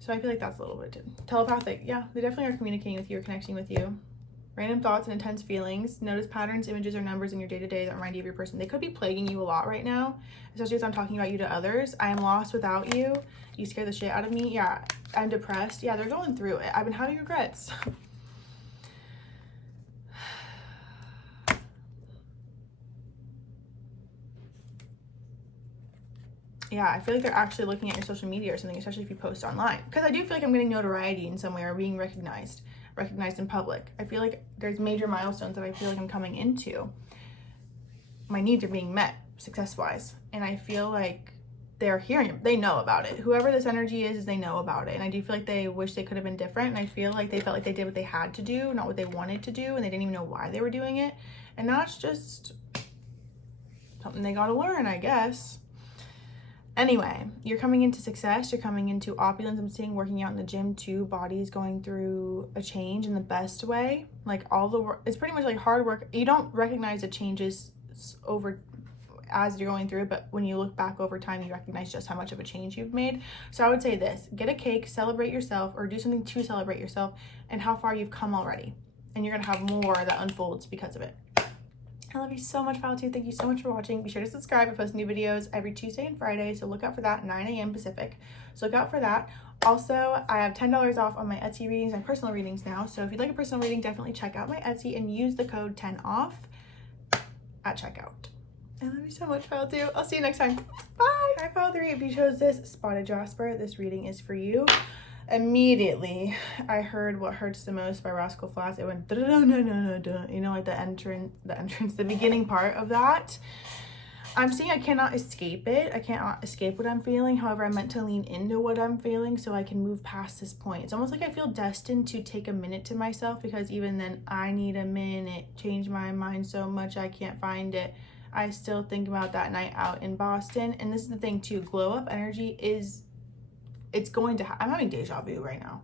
So I feel like that's a little bit telepathic. Yeah, they definitely are communicating with you or connecting with you. Random thoughts and intense feelings. Notice patterns, images, or numbers in your day-to-day that remind you of your person. They could be plaguing you a lot right now, especially as I'm talking about you to others. I am lost without you. You scare the shit out of me. Yeah, I'm depressed. Yeah, they're going through it. I've been having regrets. Yeah, I feel like they're actually looking at your social media or something, especially if you post online. Because I do feel like I'm getting notoriety in some way, or being recognized in public. I feel like there's major milestones that I feel like I'm coming into. My needs are being met success-wise, and I feel like they're hearing it. They know about it. Whoever this energy is they know about it. And I do feel like they wish they could have been different, and I feel like they felt like they did what they had to do, not what they wanted to do, and they didn't even know why they were doing it. And that's just something they gotta learn, I guess. Anyway, you're coming into success, you're coming into opulence. I'm seeing working out in the gym too, bodies going through a change in the best way. Like all the work, it's pretty much like hard work. You don't recognize the changes over as you're going through, but when you look back over time, you recognize just how much of a change you've made. So I would say this: get a cake, celebrate yourself, or do something to celebrate yourself and how far you've come already. And you're gonna have more that unfolds because of it. I love you so much, Pile 2. Thank you so much for watching. Be sure to subscribe. I post new videos every Tuesday and Friday, so look out for that, 9 a.m. Pacific. So look out for that. Also, I have $10 off on my Etsy readings and personal readings now. So if you'd like a personal reading, definitely check out my Etsy and use the code 10OFF at checkout. I love you so much, Pile 2. I'll see you next time. Bye. Hi, Pile 3. If you chose this Spotted Jasper, this reading is for you. Immediately, I heard What Hurts the Most by Rascal Flatts. It went, you know, like the beginning part of that. I'm seeing I cannot escape it. I cannot escape what I'm feeling. However, I'm meant to lean into what I'm feeling so I can move past this point. It's almost like I feel destined to take a minute to myself, because even then, I need a minute. Change my mind so much I can't find it. I still think about that night out in Boston. And this is the thing too, glow up energy it's going to I'm having deja vu right now.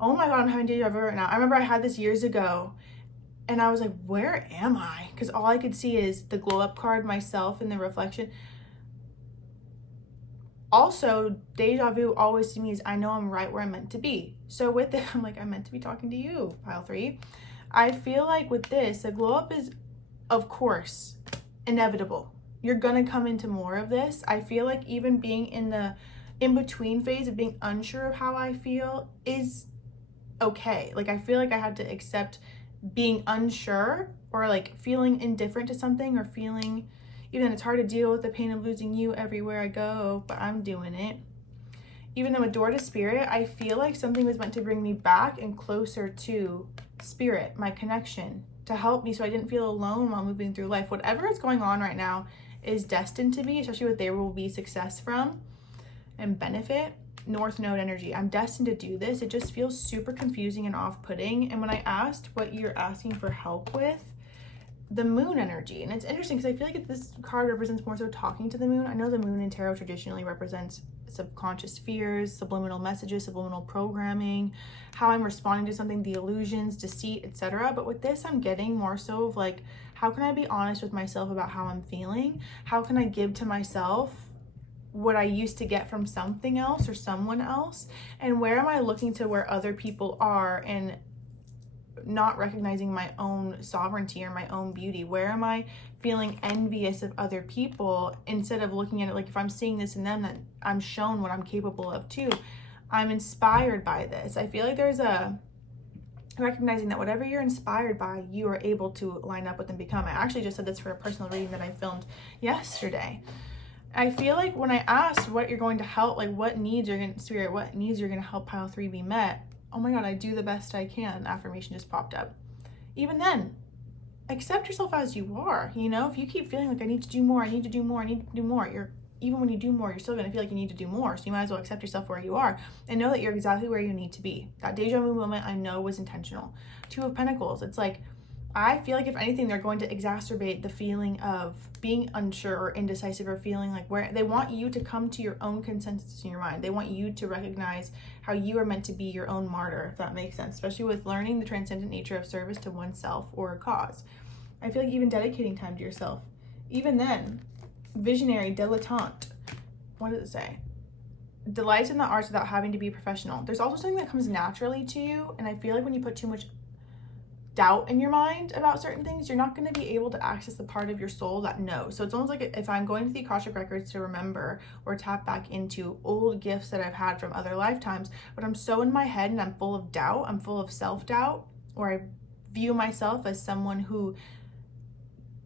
Oh my God, I'm having deja vu right now. I remember I had this years ago and I was like, where am I? Because all I could see is the glow up card, myself in the reflection. Also, deja vu always to me is I know I'm right where I'm meant to be. So with it, I'm like, I'm meant to be talking to you, Pile 3. I feel like with this, the glow up is, of course, inevitable. You're gonna come into more of this. I feel like even being in the in-between phase of being unsure of how I feel is okay. Like I feel like I had to accept being unsure or like feeling indifferent to something, or feeling, even it's hard to deal with the pain of losing you everywhere I go, but I'm doing it. Even though I'm a door to spirit, I feel like something was meant to bring me back and closer to spirit, my connection, to help me so I didn't feel alone while moving through life. Whatever is going on right now is destined to be, especially what there will be success from and benefit. North Node energy. I'm destined to do this. It just feels super confusing and off-putting. And when I asked what you're asking for help with, the moon energy, and it's interesting because I feel like this card represents more so talking to the moon. I know the moon in tarot traditionally represents subconscious fears, subliminal messages, subliminal programming, how I'm responding to something, the illusions, deceit, etc. But with this, I'm getting more so of like, how can I be honest with myself about how I'm feeling? How can I give to myself what I used to get from something else or someone else? And where am I looking to where other people are and not recognizing my own sovereignty or my own beauty? Where am I feeling envious of other people instead of looking at it like, if I'm seeing this in them, that I'm shown what I'm capable of too. I'm inspired by this. I feel like there's a recognizing that whatever you're inspired by, you are able to line up with and become. I actually just said this for a personal reading that I filmed yesterday. I feel like when I asked what you're going to help, like what needs you're going to help Pile 3 be met, oh my God, I do the best I can. Affirmation just popped up. Even then, accept yourself as you are. You know, if you keep feeling like I need to do more, even when you do more, you're still going to feel like you need to do more. So you might as well accept yourself where you are and know that you're exactly where you need to be. That deja vu moment I know was intentional. 2 of Pentacles. It's like, I feel like if anything, they're going to exacerbate the feeling of being unsure or indecisive, or feeling like where they want you to come to your own consensus in your mind. They want you to recognize how you are meant to be your own martyr, if that makes sense, especially with learning the transcendent nature of service to oneself or a cause. I feel like even dedicating time to yourself, even then, visionary, dilettante. What does it say? Delights in the arts without having to be professional. There's also something that comes naturally to you, and I feel like when you put too much doubt in your mind about certain things, you're not going to be able to access the part of your soul that knows. So it's almost like if I'm going to the Akashic records to remember or tap back into old gifts that I've had from other lifetimes, but I'm so in my head and I'm full of doubt, I'm full of self-doubt, or I view myself as someone who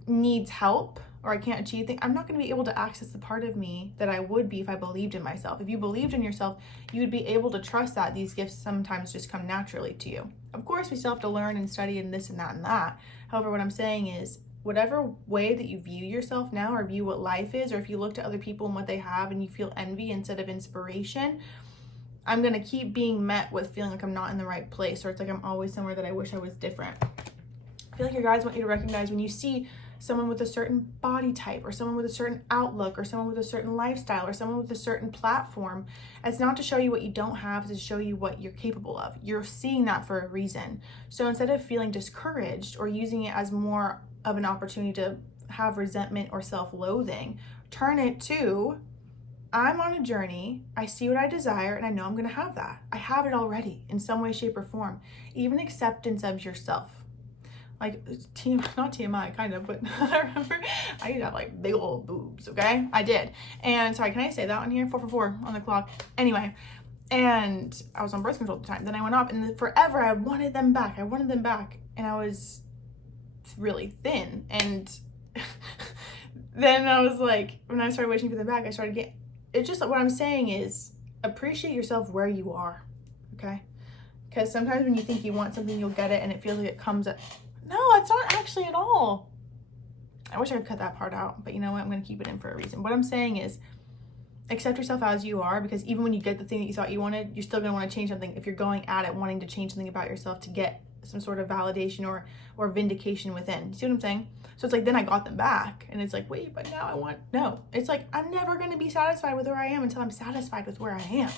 needs help or I can't achieve things, I'm not going to be able to access the part of me that I would be if I believed in myself. If you believed in yourself, you would be able to trust that these gifts sometimes just come naturally to you. Of course, we still have to learn and study and this and that and that. However, what I'm saying is, whatever way that you view yourself now, or view what life is, or if you look to other people and what they have and you feel envy instead of inspiration, I'm going to keep being met with feeling like I'm not in the right place, or it's like I'm always somewhere that I wish I was different. I feel like your guides want you to recognize when you see someone with a certain body type, or someone with a certain outlook, or someone with a certain lifestyle, or someone with a certain platform. It's not to show you what you don't have, it's to show you what you're capable of. You're seeing that for a reason. So instead of feeling discouraged or using it as more of an opportunity to have resentment or self-loathing, turn it to, I'm on a journey, I see what I desire, and I know I'm gonna have that. I have it already in some way, shape, or form. Even acceptance of yourself. Like, not TMI, kind of, but I remember I used to have like big old boobs, okay? I did. And sorry, can I say that on here? 444 on the clock. Anyway, and I was on birth control at the time. Then I went off, and forever I wanted them back. And I was really thin. And then I was like, when I started wishing for them back, I started getting, it's just, what I'm saying is appreciate yourself where you are, okay? Because sometimes when you think you want something, you'll get it, and it feels like it comes up. No, it's not actually at all. I wish I could cut that part out, but you know what? I'm going to keep it in for a reason. What I'm saying is accept yourself as you are, because even when you get the thing that you thought you wanted, you're still going to want to change something if you're going at it wanting to change something about yourself to get some sort of validation or vindication within. See what I'm saying? So it's like, then I got them back, and it's like, wait, but now I want, no. It's like, I'm never going to be satisfied with where I am until I'm satisfied with where I am.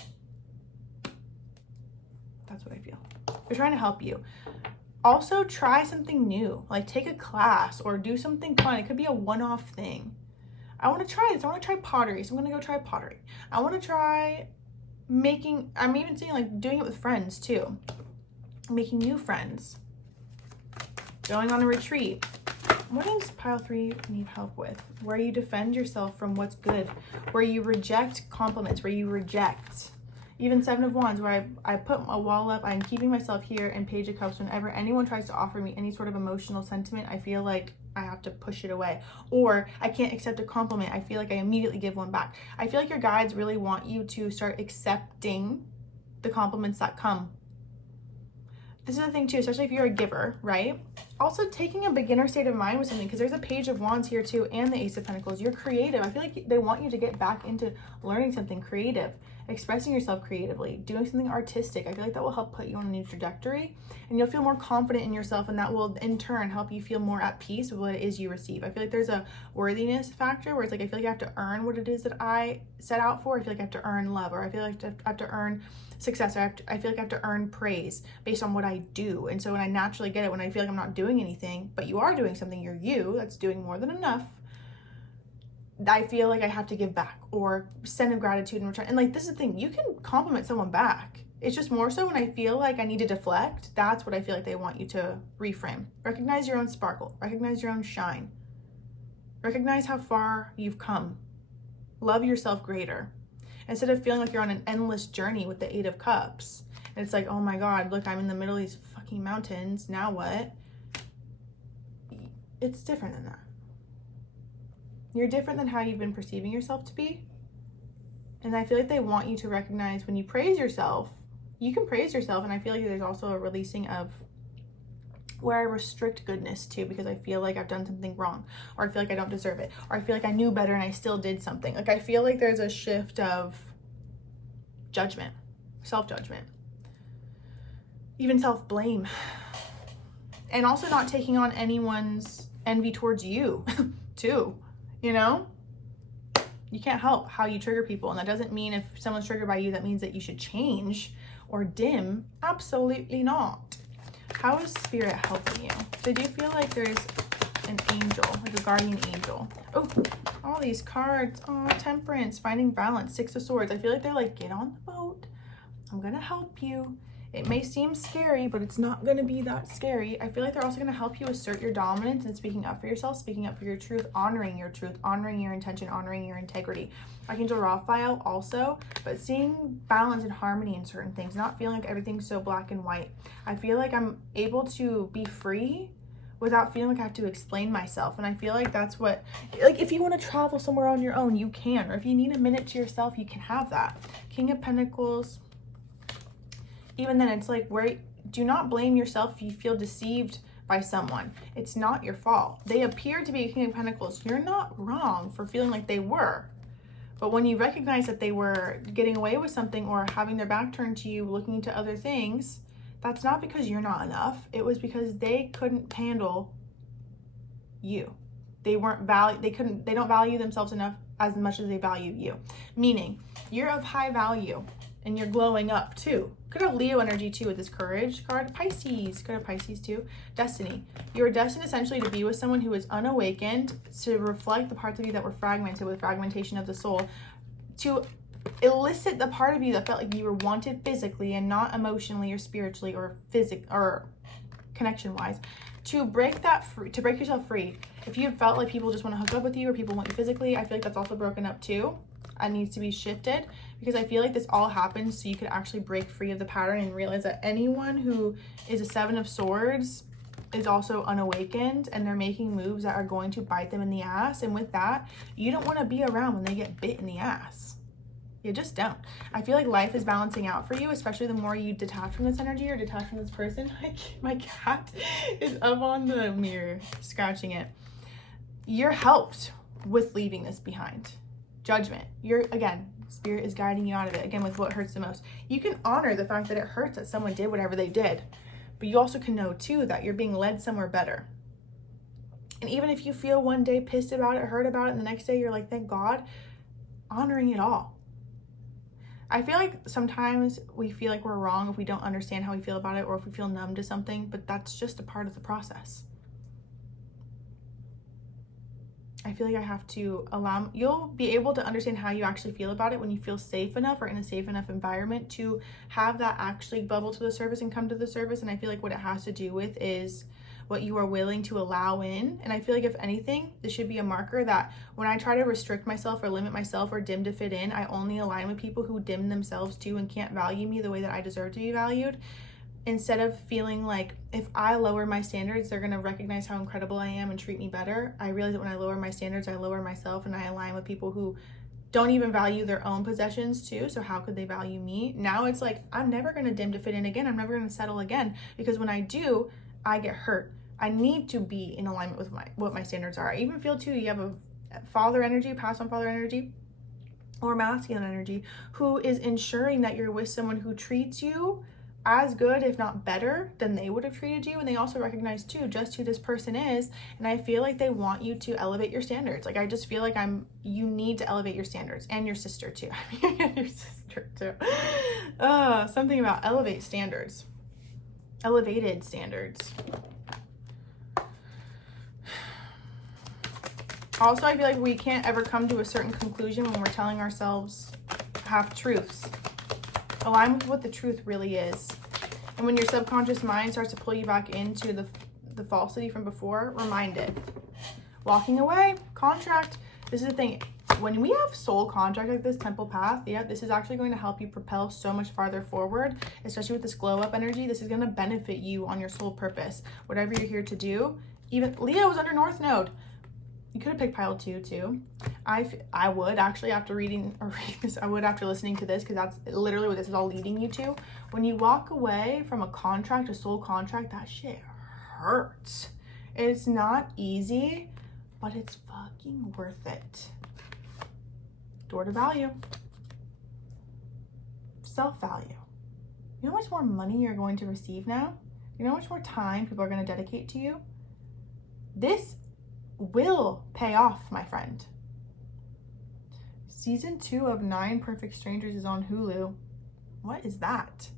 That's what I feel. They're trying to help you. Also, try something new. Like, take a class or do something fun. It could be a one-off thing. I want to try this. I want to try pottery, so I'm going to go try pottery. I want to try making, I'm even seeing like doing it with friends too. Making new friends. Going on a retreat. What does pile 3 need help with? Where you defend yourself from what's good. Where you reject compliments. Where you reject. Even 7 of Wands, where I put a wall up. I'm keeping myself here. And Page of Cups, whenever anyone tries to offer me any sort of emotional sentiment, I feel like I have to push it away. Or I can't accept a compliment. I feel like I immediately give one back. I feel like your guides really want you to start accepting the compliments that come. This is the thing too, especially if you're a giver, right? Also taking a beginner state of mind with something, because there's a Page of Wands here too, and the Ace of Pentacles. You're creative. I feel like they want you to get back into learning something creative, expressing yourself creatively, doing something artistic. I feel like that will help put you on a new trajectory, and you'll feel more confident in yourself, and that will in turn help you feel more at peace with what it is you receive. I feel like there's a worthiness factor where it's like, I feel like I have to earn what it is that I set out for. I feel like I have to earn love, or I feel like I have to earn success, or I feel like I have to earn praise based on what I do. And so when I naturally get it, when I feel like I'm not doing anything, but you are doing something, you're you, that's doing more than enough, I feel like I have to give back or send a gratitude in return. And like, this is the thing, you can compliment someone back. It's just more so when I feel like I need to deflect, that's what I feel like they want you to reframe. Recognize your own sparkle, recognize your own shine, recognize how far you've come, love yourself greater. Instead of feeling like you're on an endless journey with the 8 of Cups. And it's like, oh my God, look, I'm in the middle of these fucking mountains. Now what? It's different than that. You're different than how you've been perceiving yourself to be. And I feel like they want you to recognize when you praise yourself, you can praise yourself. And I feel like there's also a releasing of where I restrict goodness to, because I feel like I've done something wrong, or I feel like I don't deserve it, or I feel like I knew better and I still did something. Like, I feel like there's a shift of judgment, self-judgment, even self-blame, and also not taking on anyone's envy towards you too, you know? You can't help how you trigger people, and that doesn't mean if someone's triggered by you, that means that you should change or dim. Absolutely not. How is Spirit helping you? So I do feel like there's an angel, like a guardian angel. Oh, all these cards. Oh, Temperance, finding balance, 6 of Swords. I feel like they're like, get on the boat. I'm going to help you. It may seem scary, but it's not going to be that scary. I feel like they're also going to help you assert your dominance and speaking up for yourself, speaking up for your truth, honoring your intention, honoring your integrity. Archangel Raphael also, but seeing balance and harmony in certain things, not feeling like everything's so black and white. I feel like I'm able to be free without feeling like I have to explain myself. And I feel like that's what, like, if you want to travel somewhere on your own, you can. Or if you need a minute to yourself, you can have that. King of Pentacles. Even then, it's like, where, do not blame yourself if you feel deceived by someone. It's not your fault. They appear to be a King of Pentacles. You're not wrong for feeling like they were. But when you recognize that they were getting away with something or having their back turned to you, looking into other things, that's not because you're not enough. It was because they couldn't handle you. They don't value themselves enough as much as they value you. Meaning, you're of high value and you're glowing up too. Could have Leo energy too with this courage card. Pisces, could have Pisces too. Destiny. You're destined essentially to be with someone who is unawakened, to reflect the parts of you that were fragmented with fragmentation of the soul, to elicit the part of you that felt like you were wanted physically and not emotionally or spiritually or connection wise, to break yourself free. If you felt like people just want to hook up with you or people want you physically, I feel like that's also broken up too. And needs to be shifted, because I feel like this all happens so you could actually break free of the pattern and realize that anyone who is a 7 of Swords is also unawakened, and they're making moves that are going to bite them in the ass. And with that, you don't want to be around when they get bit in the ass. You just don't. I feel like life is balancing out for you, especially the more you detach from this energy or detach from this person. My cat is up on the mirror scratching it. You're helped with leaving this behind. Judgment. Spirit is guiding you out of it. Again, with what hurts the most. You can honor the fact that it hurts that someone did whatever they did. But you also can know too that you're being led somewhere better. And even if you feel one day pissed about it, hurt about it, and the next day you're like, thank God, honoring it all. I feel like sometimes we feel like we're wrong if we don't understand how we feel about it, or if we feel numb to something, but that's just a part of the process. I feel like I have to you'll be able to understand how you actually feel about it when you feel safe enough or in a safe enough environment to have that actually bubble to the surface and come to the surface. And I feel like what it has to do with is what you are willing to allow in. And I feel like if anything, this should be a marker that when I try to restrict myself or limit myself or dim to fit in, I only align with people who dim themselves too and can't value me the way that I deserve to be valued. Instead of feeling like if I lower my standards, they're going to recognize how incredible I am and treat me better. I realize that when I lower my standards, I lower myself, and I align with people who don't even value their own possessions too. So how could they value me? Now it's like, I'm never going to dim to fit in again. I'm never going to settle again, because when I do, I get hurt. I need to be in alignment with what my standards are. I even feel too, you have a father energy, past on father energy, or masculine energy, who is ensuring that you're with someone who treats you as good, if not better, than they would have treated you. And they also recognize too just who this person is. And I feel like they want you to elevate your standards. Like, I just feel like you need to elevate your standards, and your sister too. Your sister too. Something about elevated standards. Also, I feel like we can't ever come to a certain conclusion when we're telling ourselves half truths. Align with what the truth really is. And when your subconscious mind starts to pull you back into the falsity from before, remind it. Walking away, contract. This is the thing. When we have soul contract like this, temple path, this is actually going to help you propel so much farther forward, especially with this glow up energy. This is going to benefit you on your soul purpose. Whatever you're here to do. Even Leo is under North Node. You could have picked pile 2 too. I would actually, after reading this, I would after listening to this, because that's literally what this is all leading you to. When you walk away from a contract, a soul contract, that shit hurts. It's not easy, but it's fucking worth it. Door to value. Self-value. You know how much more money you're going to receive now? You know how much more time people are going to dedicate to you? This will pay off, my friend. Season 2 of 9 Perfect Strangers is on Hulu. What is that?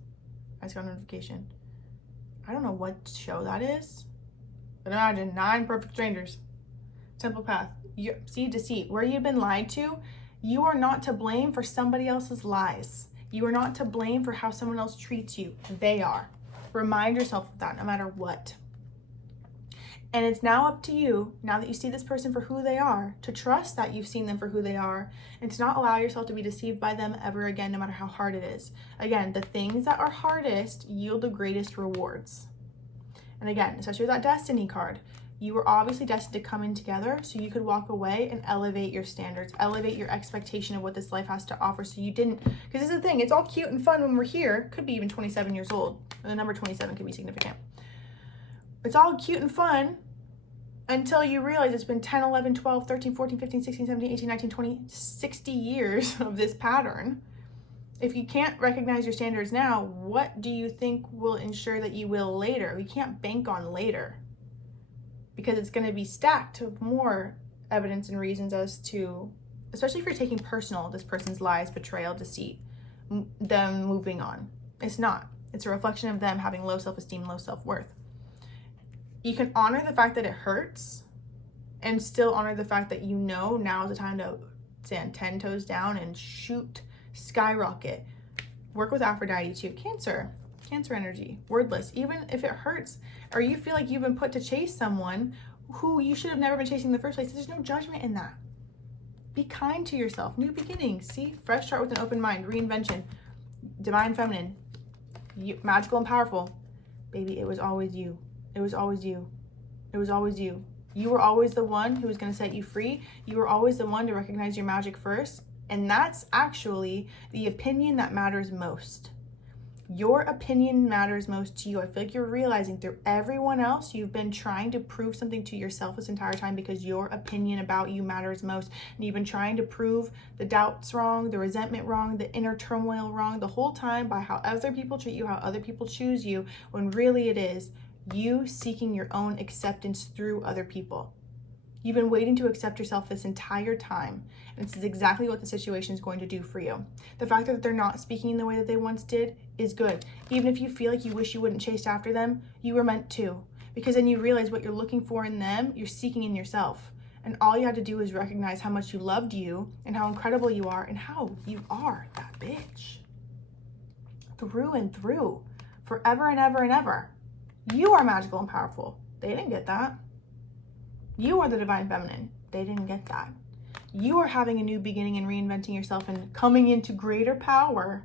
I just got a notification. I don't know what show that is, but imagine 9 Perfect Strangers. Temple Path. Deceit. Where you've been lied to, you are not to blame for somebody else's lies. You are not to blame for how someone else treats you. They are. Remind yourself of that no matter what. And it's now up to you, now that you see this person for who they are, to trust that you've seen them for who they are, and to not allow yourself to be deceived by them ever again, no matter how hard it is. Again, the things that are hardest yield the greatest rewards. And again, especially with that destiny card, you were obviously destined to come in together so you could walk away and elevate your standards, elevate your expectation of what this life has to offer. So you didn't, because this is the thing, it's all cute and fun when we're here, could be even 27 years old. And the number 27 could be significant. It's all cute and fun until you realize it's been 10, 11, 12, 13, 14, 15, 16, 17, 18, 19, 20, 60 years of this pattern. If you can't recognize your standards now, what do you think will ensure that you will later? We can't bank on later. because it's going to be stacked with more evidence and reasons as to, especially if you're taking personal, this person's lies, betrayal, deceit, them moving on. It's not. It's a reflection of them having low self-esteem, low self-worth. You can honor the fact that it hurts and still honor the fact that you know now is the time to stand 10 toes down and shoot, skyrocket. Work with Aphrodite too. Cancer energy, wordless. Even if it hurts or you feel like you've been put to chase someone who you should have never been chasing in the first place, there's no judgment in that. Be kind to yourself. New beginnings. See? Fresh start with an open mind. Reinvention. Divine feminine. Magical and powerful. Baby, it was always you. It was always you. It was always you. You were always the one who was going to set you free. You were always the one to recognize your magic first. And that's actually the opinion that matters most. Your opinion matters most to you. I feel like you're realizing through everyone else, you've been trying to prove something to yourself this entire time because your opinion about you matters most. And you've been trying to prove the doubts wrong, the resentment wrong, the inner turmoil wrong the whole time by how other people treat you, how other people choose you, when really it is you seeking your own acceptance through other people. You've been waiting to accept yourself this entire time. And this is exactly what the situation is going to do for you. The fact that they're not speaking in the way that they once did is good. Even if you feel like you wish you wouldn't chase after them, you were meant to. Because then you realize what you're looking for in them, you're seeking in yourself. And all you had to do is recognize how much you loved you and how incredible you are and how you are that bitch. Through and through. Forever and ever and ever. You are magical and powerful. They didn't get that. You are the divine feminine. They didn't get that. You are having a new beginning and reinventing yourself and coming into greater power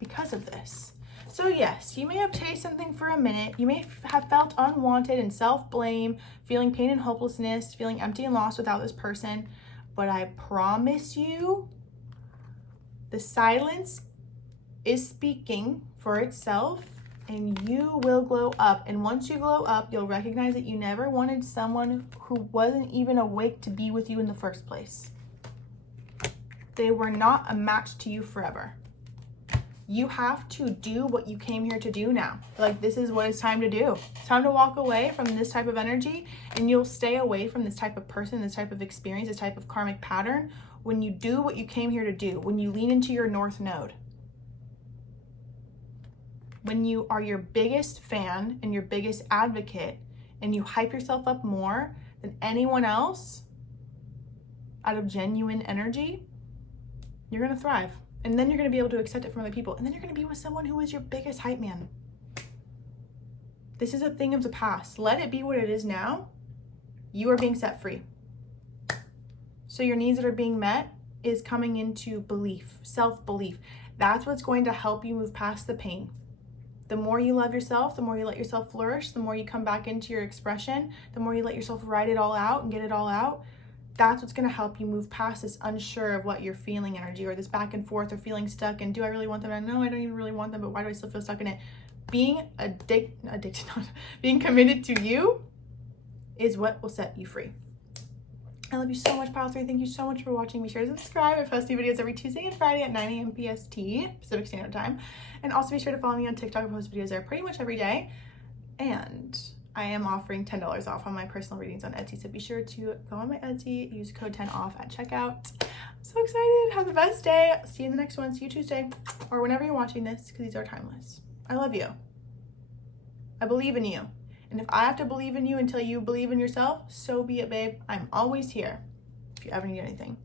because of this. So yes, you may have chased something for a minute. You may have felt unwanted and self-blame, feeling pain and hopelessness, feeling empty and lost without this person. But I promise you, the silence is speaking for itself. And you will glow up. And once you glow up, you'll recognize that you never wanted someone who wasn't even awake to be with you in the first place. They were not a match to you forever. You have to do what you came here to do now. Like, this is what it's time to do. It's time to walk away from this type of energy, and you'll stay away from this type of person, this type of experience, this type of karmic pattern when you do what you came here to do, when you lean into your North Node. When you are your biggest fan and your biggest advocate and you hype yourself up more than anyone else out of genuine energy, you're going to thrive. And then you're going to be able to accept it from other people. And then you're going to be with someone who is your biggest hype man. This is a thing of the past. Let it be what it is now. You are being set free. So your needs that are being met is coming into belief, self-belief. That's what's going to help you move past the pain. The more you love yourself, the more you let yourself flourish, the more you come back into your expression, the more you let yourself write it all out and get it all out, that's what's going to help you move past this unsure of what you're feeling energy or this back and forth or feeling stuck and do I really want them? And no, I don't even really want them, but why do I still feel stuck in it? Being being committed to you is what will set you free. I love you so much, Pile 3. Thank you so much for watching. Be sure to subscribe. I post new videos every Tuesday and Friday at 9 a.m. PST, Pacific Standard Time. And also be sure to follow me on TikTok. I post videos there pretty much every day. And I am offering $10 off on my personal readings on Etsy. So be sure to go on my Etsy, use code 10OFF at checkout. I'm so excited. Have the best day. See you in the next one. See you Tuesday or whenever you're watching this because these are timeless. I love you. I believe in you. And if I have to believe in you until you believe in yourself, so be it, babe. I'm always here if you ever need anything.